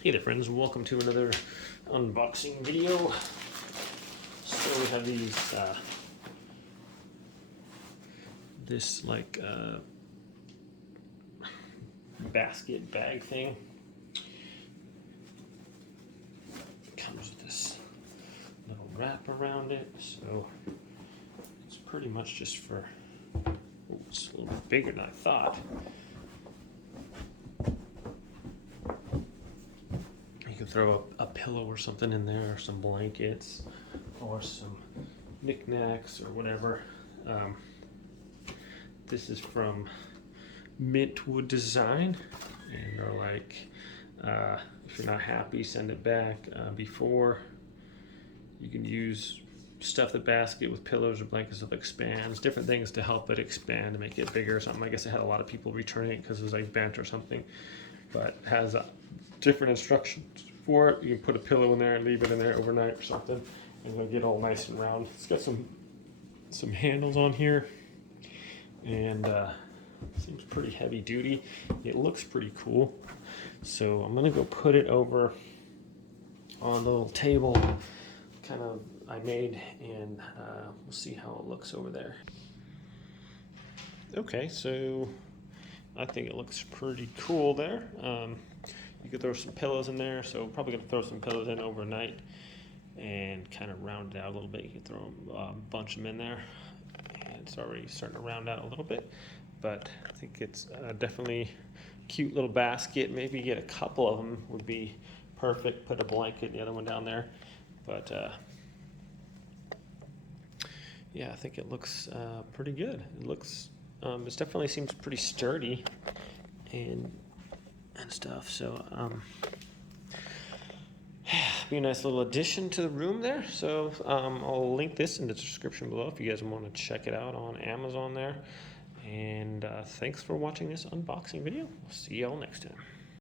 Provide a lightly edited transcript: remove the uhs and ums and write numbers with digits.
Hey there friends, welcome to another unboxing video. So we have these, this like basket bag thing. It comes with this little wrap around it, so it's pretty much just for, it's a little bit bigger than I thought. You can throw a pillow or something in there, or some blankets, or some knickknacks, or whatever. This is from Mintwood Design, and they're like, if you're not happy, send it back. Before, you can stuff the basket with pillows or blankets that expands, different things to help it expand and make it bigger or something. I guess it had a lot of people returning it because it was like bent or something, but it has different instructions for it. You can put a pillow in there and leave it in there overnight or something, and it'll get all nice and round. It's got some handles on here, and seems pretty heavy duty. It looks pretty cool. So I'm gonna go put it over on the little table kind of I made, and we'll see how it looks over there. Okay, so I think it looks pretty cool there. You could throw some pillows in there, so probably gonna throw some pillows in overnight and kind of round it out a little bit. You can throw a bunch of them in there, and it's already starting to round out a little bit, but I think it's definitely a cute little basket. Maybe get a couple of them would be perfect. Put a blanket, the other one down there, but yeah, I think it looks pretty good. It looks, it definitely seems pretty sturdy and stuff, so be a nice little addition to the room there. So I'll link this in the description below if you guys want to check it out on Amazon there. And thanks for watching this unboxing video. We'll see y'all next time.